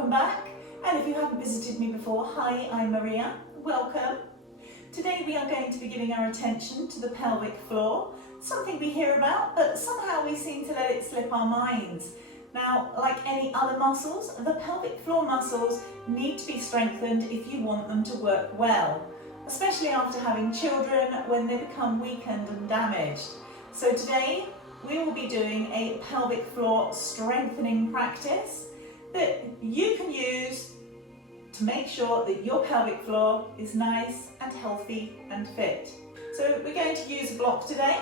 welcome back. And if you haven't visited me before, hi, I'm Maria, welcome. Today we are going to be giving our attention to the pelvic floor, something we hear about, but somehow we seem to let it slip our minds. Now, like any other muscles, the pelvic floor muscles need to be strengthened if you want them to work well, especially after having children when they become weakened and damaged. So today we will be doing a pelvic floor strengthening practice that you can use to make sure that your pelvic floor is nice and healthy and fit. So we're going to use a block today.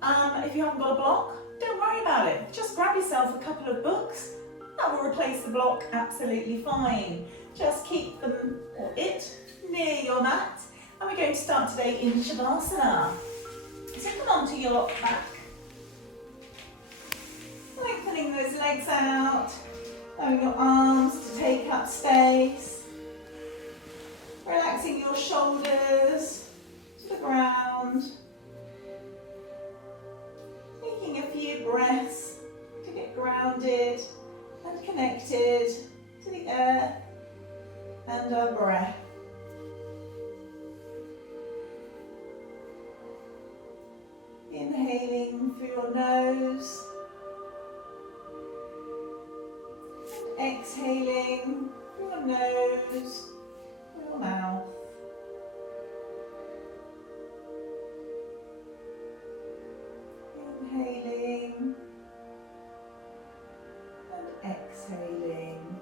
If you haven't got a block, don't worry about it. Just grab yourself a couple of books. That will replace the block absolutely fine. Just keep them, or it, near your mat. And we're going to start today in Shavasana. So come onto your back. Lengthening those legs out. Allowing your arms to take up space. Relaxing your shoulders to the ground. Taking a few breaths to get grounded and connected to the earth and our breath. Inhaling through your nose. Exhaling through your nose, through your mouth. Inhaling and exhaling.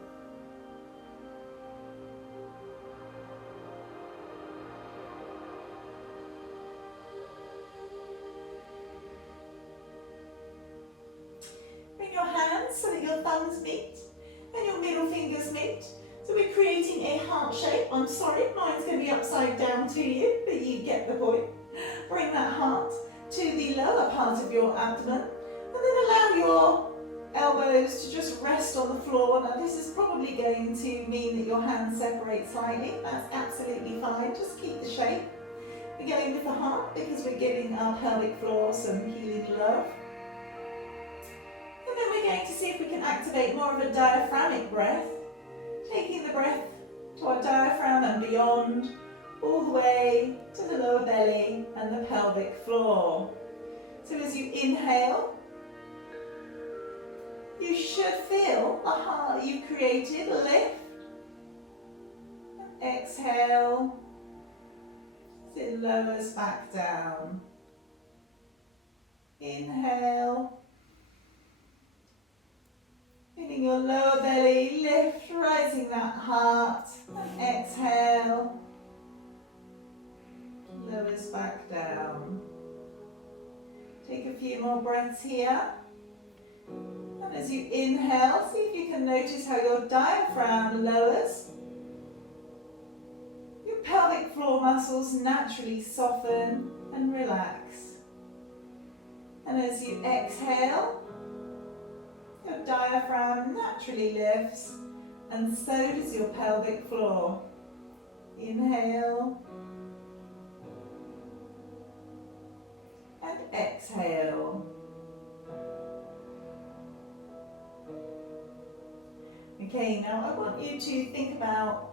Bring your hands so that your thumbs meet and your middle fingers meet. So we're creating a heart shape. I'm sorry, mine's going to be upside down to you, but you get the point. Bring that heart to the lower part of your abdomen, and then allow your elbows to just rest on the floor. Now this is probably going to mean that your hands separate slightly. That's absolutely fine, just keep the shape. We're going with the heart because we're giving our pelvic floor some healing love. And then we're going to see if we can activate more of a diaphragmic breath, taking the breath to our diaphragm and beyond, all the way to the lower belly and the pelvic floor. So as you inhale, you should feel the heart that you've created lift. And exhale as it lowers back down. Inhale. Feeling your lower belly lift, rising that heart, and exhale, lowers back down. Take a few more breaths here. And as you inhale, see if you can notice how your diaphragm lowers. Your pelvic floor muscles naturally soften and relax. And as you exhale, your diaphragm naturally lifts, and so does your pelvic floor. Inhale and exhale. Okay, now I want you to think about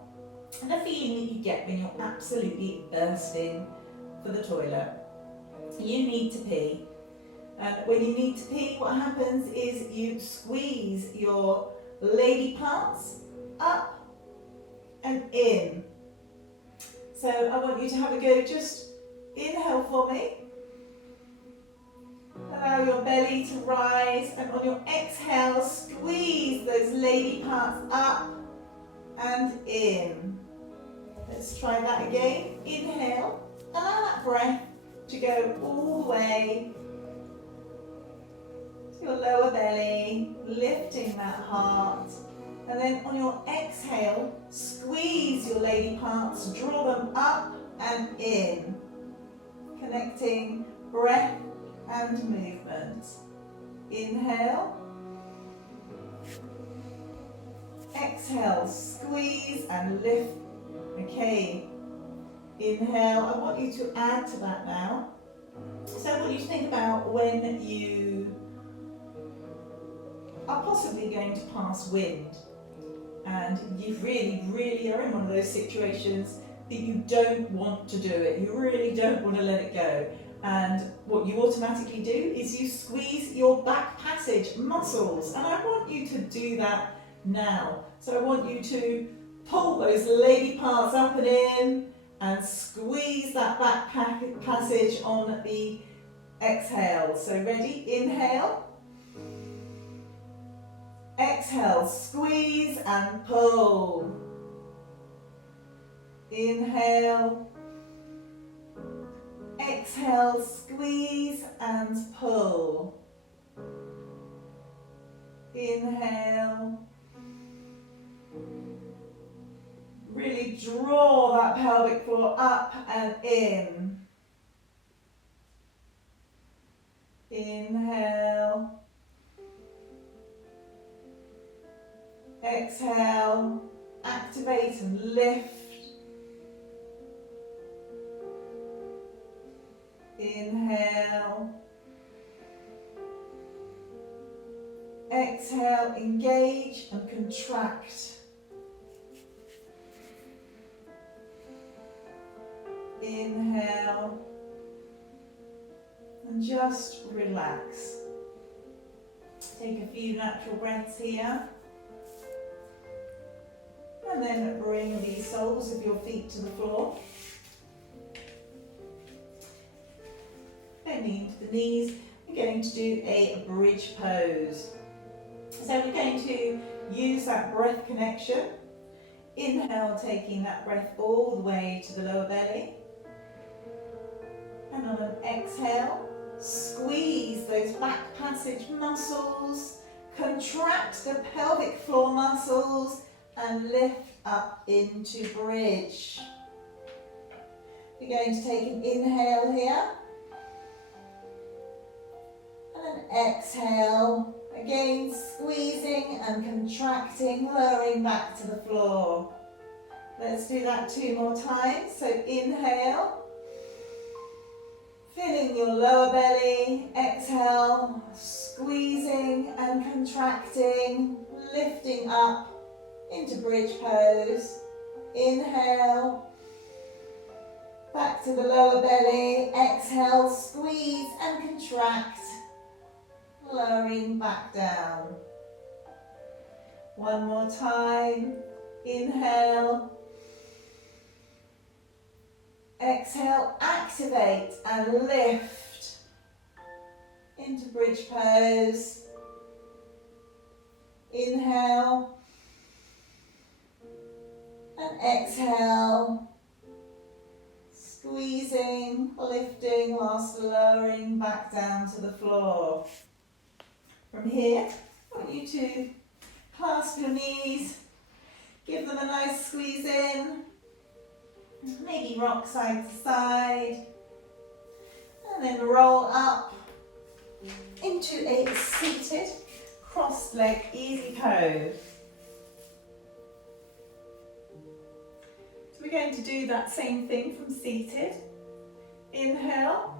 the feeling that you get when you're absolutely bursting for the toilet. You need to pee. And when you need to pee, what happens is you squeeze your lady parts up and in. So I want you to have a go. Just inhale for me. Allow your belly to rise, and on your exhale, squeeze those lady parts up and in. Let's try that again. Inhale. Allow that breath to go all the way your lower belly, lifting that heart, and then on your exhale, squeeze your lady parts, draw them up and in, connecting breath and movement. Inhale, exhale, squeeze and lift. Okay, inhale. I want you to add to that now. So I want you to think about when you are possibly going to pass wind. And you really are in one of those situations that you don't want to do it. You really don't want to let it go. And what you automatically do is you squeeze your back passage muscles. And I want you to do that now. So I want you to pull those lady parts up and in and squeeze that back passage on the exhale. So ready? Inhale. Exhale, squeeze and pull. Inhale. Exhale, squeeze and pull. Inhale. Really draw that pelvic floor up and in. Inhale. Exhale, activate and lift. Inhale. Exhale, engage and contract. Inhale. And just relax. Take a few natural breaths here. And then bring the soles of your feet to the floor. Bending into the knees. We're going to do a bridge pose. So we're going to use that breath connection. Inhale, taking that breath all the way to the lower belly. And on an exhale, squeeze those back passage muscles, contract the pelvic floor muscles, and lift up into bridge. We're going to take an inhale here. And an exhale. Again, squeezing and contracting, lowering back to the floor. Let's do that 2 more times. So inhale. Filling your lower belly. Exhale. Squeezing and contracting, lifting up into bridge pose. Inhale. Back to the lower belly. Exhale, squeeze and contract. Lowering back down. 1 more time. Inhale. Exhale, activate and lift into bridge pose. Inhale. And exhale. Squeezing, lifting whilst lowering back down to the floor. From here, I want you to clasp your knees, give them a nice squeeze in, maybe rock side to side, and then roll up into a seated crossed leg easy pose. So we're going to do that same thing from seated. Inhale.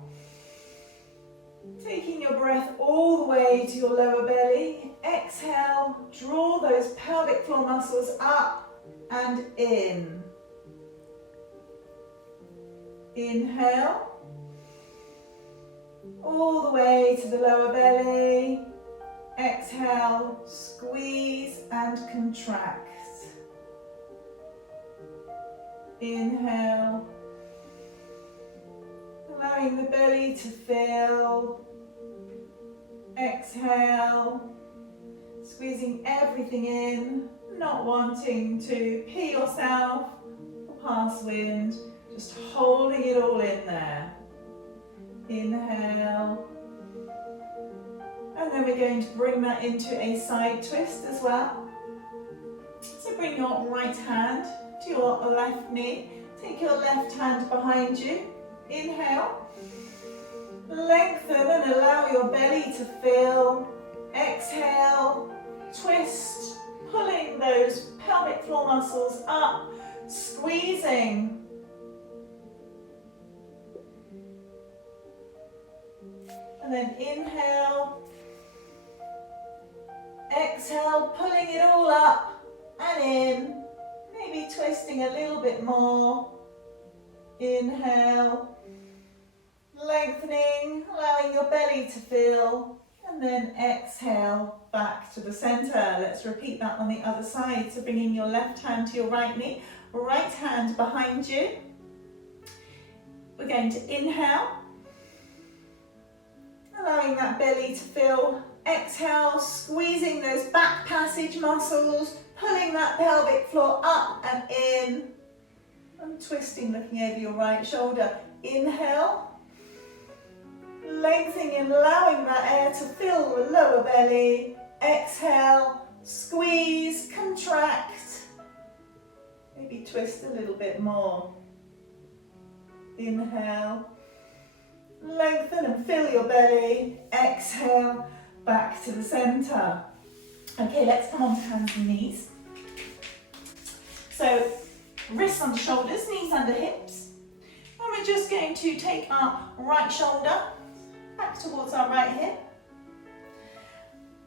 Taking your breath all the way to your lower belly. Exhale, draw those pelvic floor muscles up and in. Inhale, all the way to the lower belly. Exhale, squeeze and contract. Inhale. Allowing the belly to fill. Exhale. Squeezing everything in, not wanting to pee yourself or pass wind, just holding it all in there. Inhale. And then we're going to bring that into a side twist as well. So bring your right hand to your left knee. Take your left hand behind you. Inhale, lengthen and allow your belly to fill. Exhale, twist, pulling those pelvic floor muscles up, squeezing. And then inhale, exhale, pulling it all up and in. Maybe twisting a little bit more. Inhale, lengthening, allowing your belly to fill. And then exhale, back to the center. Let's repeat that on the other side. So bringing your left hand to your right knee, right hand behind you. We're going to inhale, allowing that belly to fill. Exhale, squeezing those back passage muscles, pulling that pelvic floor up and in. And twisting, looking over your right shoulder. Inhale, lengthening and allowing that air to fill the lower belly. Exhale, squeeze, contract. Maybe twist a little bit more. Inhale, lengthen and fill your belly. Exhale, back to the center. Okay, let's come on to hands and knees. So, wrists under shoulders, knees under hips. And we're just going to take our right shoulder back towards our right hip.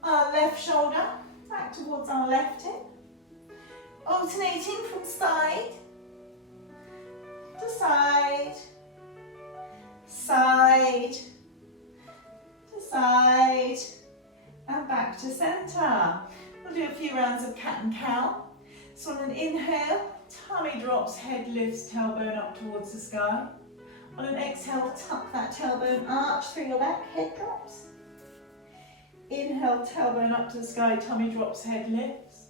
Our left shoulder back towards our left hip. Alternating from side to side, side to side, and back to center. We'll do a few rounds of cat and cow. So on an inhale, tummy drops, head lifts, tailbone up towards the sky. On an exhale, tuck that tailbone arch through your back, head drops. Inhale, tailbone up to the sky, tummy drops, head lifts.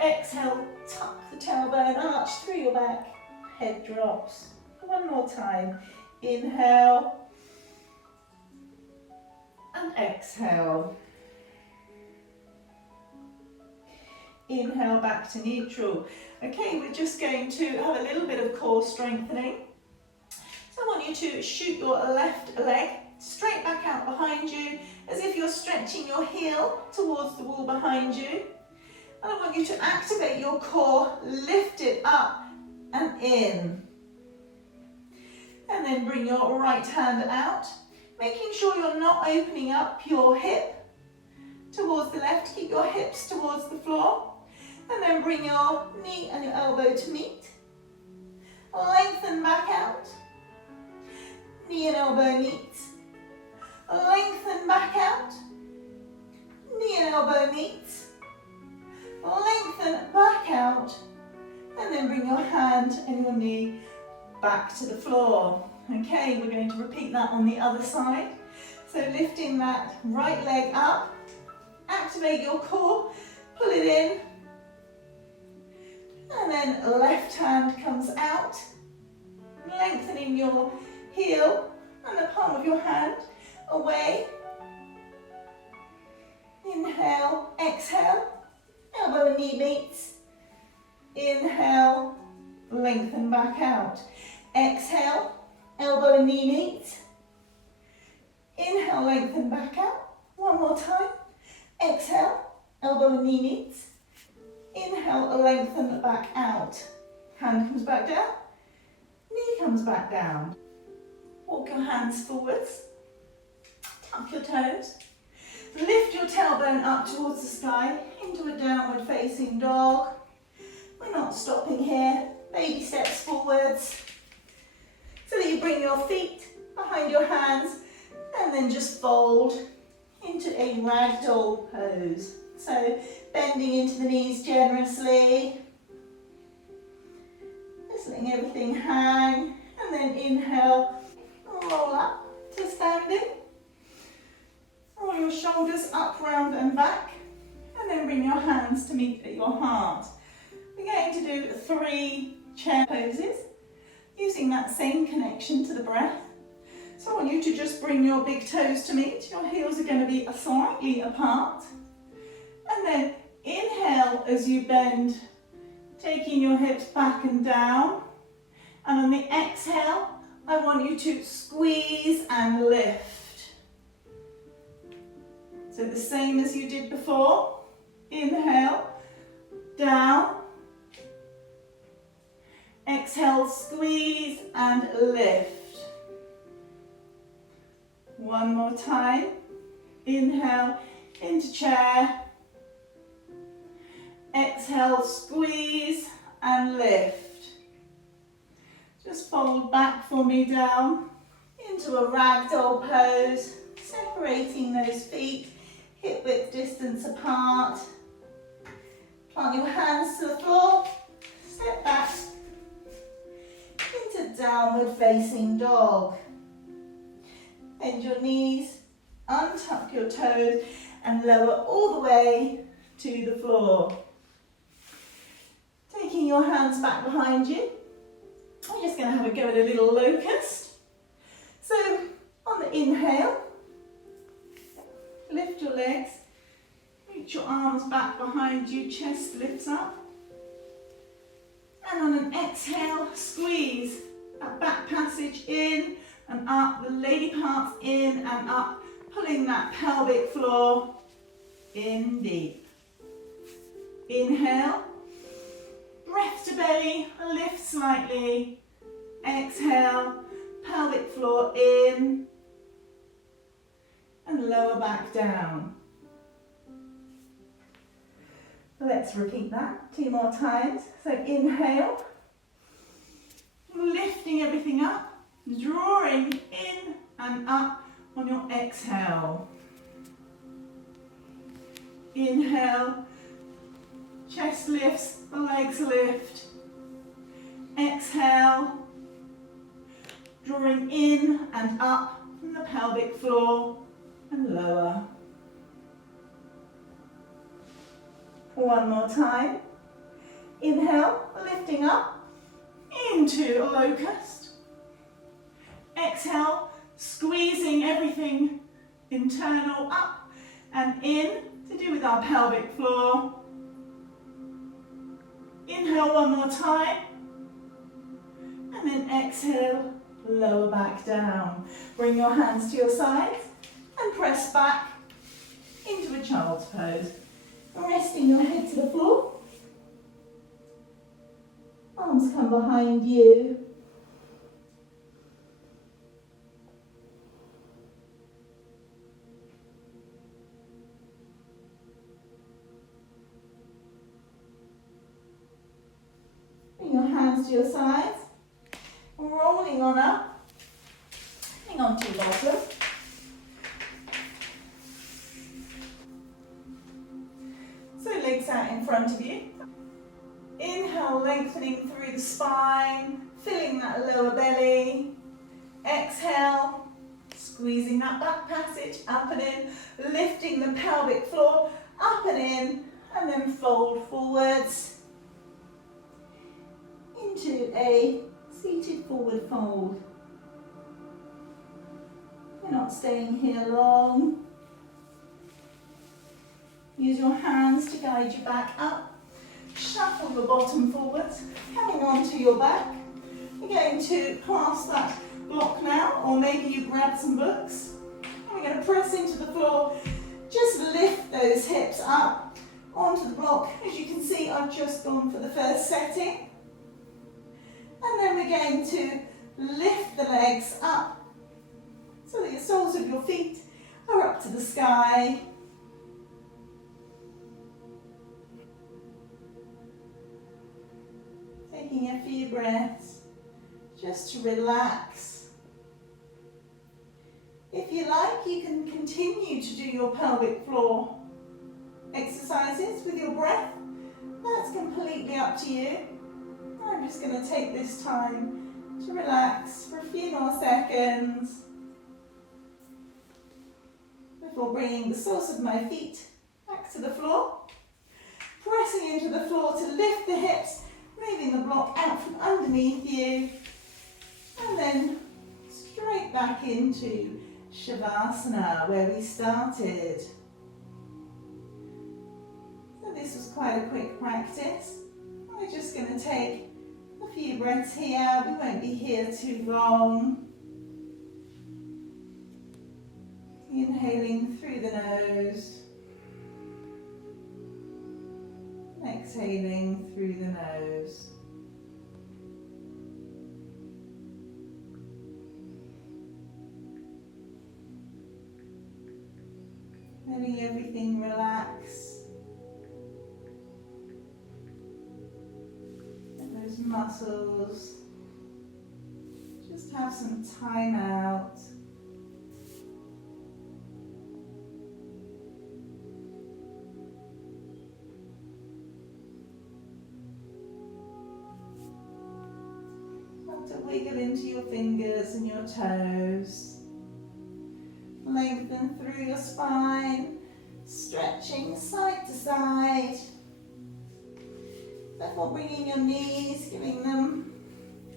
Exhale, tuck the tailbone arch through your back, head drops. One more time. Inhale and exhale. Inhale back to neutral. Okay, we're just going to have a little bit of core strengthening. So I want you to shoot your left leg straight back out behind you as if you're stretching your heel towards the wall behind you. And I want you to activate your core, lift it up and in. And then bring your right hand out, making sure you're not opening up your hip towards the left. Keep your hips towards the floor. And then bring your knee and your elbow to meet. Lengthen back out. Knee and elbow meet. Lengthen back out. Knee and elbow meet. Lengthen back out. And then bring your hand and your knee back to the floor. Okay, we're going to repeat that on the other side. So lifting that right leg up. Activate your core. Pull it in. And then left hand comes out, lengthening your heel and the palm of your hand away. Inhale, exhale, elbow and knee meets. Inhale, lengthen back out. Exhale, elbow and knee meet. Inhale, lengthen back out. One more time. Exhale, elbow and knee meets. Inhale, lengthen back out. Hand comes back down, knee comes back down. Walk your hands forwards, tuck your toes. Lift your tailbone up towards the sky into a downward facing dog. We're not stopping here. Baby steps forwards. So that you bring your feet behind your hands and then just fold into a ragdoll pose. So bending into the knees generously, just letting everything hang, and then inhale, roll up to standing. Roll your shoulders up, round and back, and then bring your hands to meet at your heart. We're going to do 3 chair poses, using that same connection to the breath. So I want you to just bring your big toes to meet. Your heels are going to be slightly apart. And then inhale as you bend, taking your hips back and down. And on the exhale, I want you to squeeze and lift. So the same as you did before. Inhale, down. Exhale, squeeze and lift. One more time. Inhale into chair. Exhale, squeeze and lift. Just fold back for me down into a ragdoll pose, separating those feet, hip width distance apart. Plant your hands to the floor, step back into downward facing dog. Bend your knees, untuck your toes and lower all the way to the floor. Taking your hands back behind you, we're just going to have a go at a little locust. So on the inhale, lift your legs, reach your arms back behind you, chest lifts up. And on an exhale, squeeze that back passage in and up, the lady parts in and up, pulling that pelvic floor in deep. Inhale, breath to belly, lift slightly. Exhale, pelvic floor in and lower back down. Let's repeat that 2 more times. So inhale, lifting everything up, drawing in and up on your exhale. Inhale, chest lifts, the legs lift. Exhale, drawing in and up from the pelvic floor and lower. 1 more time. Inhale, lifting up into a locust. Exhale, squeezing everything internal up and in to do with our pelvic floor. Inhale 1 more time. And then exhale, lower back down. Bring your hands to your sides and press back into a child's pose. Resting your head to the floor. Arms come behind you. Bring your hands to your sides. Rolling on up. Hang on to your bottom. So legs out in front of you. Inhale, lengthening through the spine, filling that lower belly. Exhale, squeezing that back passage up and in, lifting the pelvic floor up and in, and then fold forwards into a seated forward fold. We're not staying here long. Use your hands to guide you back up. Shuffle your bottom forwards, coming onto your back. We're going to clasp that block now, or maybe you grab some books. And we're going to press into the floor. Just lift those hips up onto the block. As you can see, I've just gone for the first setting. And then we're going to lift the legs up so that the soles of your feet are up to the sky. Taking a few breaths just to relax. If you like, you can continue to do your pelvic floor exercises with your breath. That's completely up to you. I'm just going to take this time to relax for a few more seconds before bringing the soles of my feet back to the floor. Pressing into the floor to lift the hips, moving the block out from underneath you, and then straight back into Shavasana where we started. So this was quite a quick practice. We're just going to take a few breaths here. We won't be here too long. Inhaling through the nose. Exhaling through the nose. Letting everything relax. muscles. Just have some time out. To wiggle into your fingers and your toes. Lengthen through your spine, stretching side to side. Before bringing your knees, giving them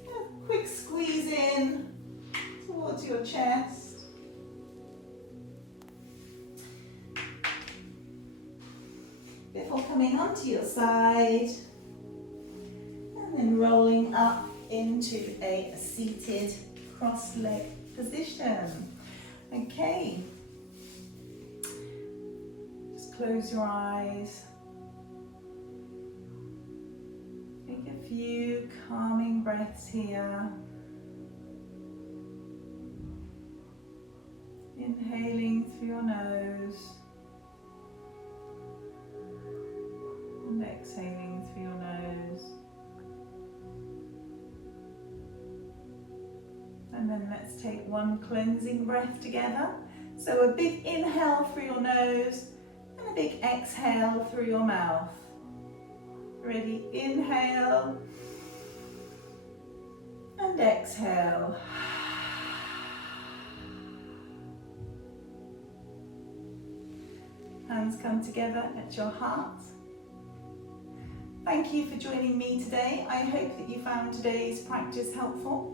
a quick squeeze in towards your chest. Before coming onto your side, and then rolling up into a seated cross-leg position. Okay, just close your eyes. Take a few calming breaths here. Inhaling through your nose and exhaling through your nose. And then let's take one cleansing breath together. So a big inhale through your nose and a big exhale through your mouth. Ready? Inhale and exhale. Hands come together at your heart. Thank you for joining me today. I hope that you found today's practice helpful.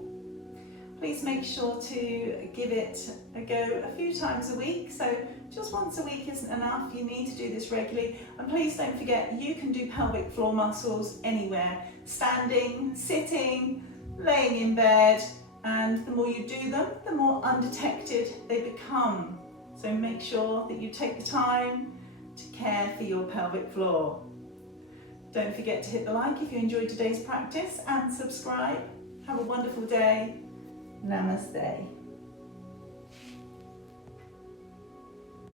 Please make sure to give it a go a few times a week. So just once a week isn't enough. You need to do this regularly. And please don't forget, you can do pelvic floor muscles anywhere. Standing, sitting, laying in bed. And the more you do them, the more undetected they become. So make sure that you take the time to care for your pelvic floor. Don't forget to hit the like if you enjoyed today's practice and subscribe. Have a wonderful day. Namaste.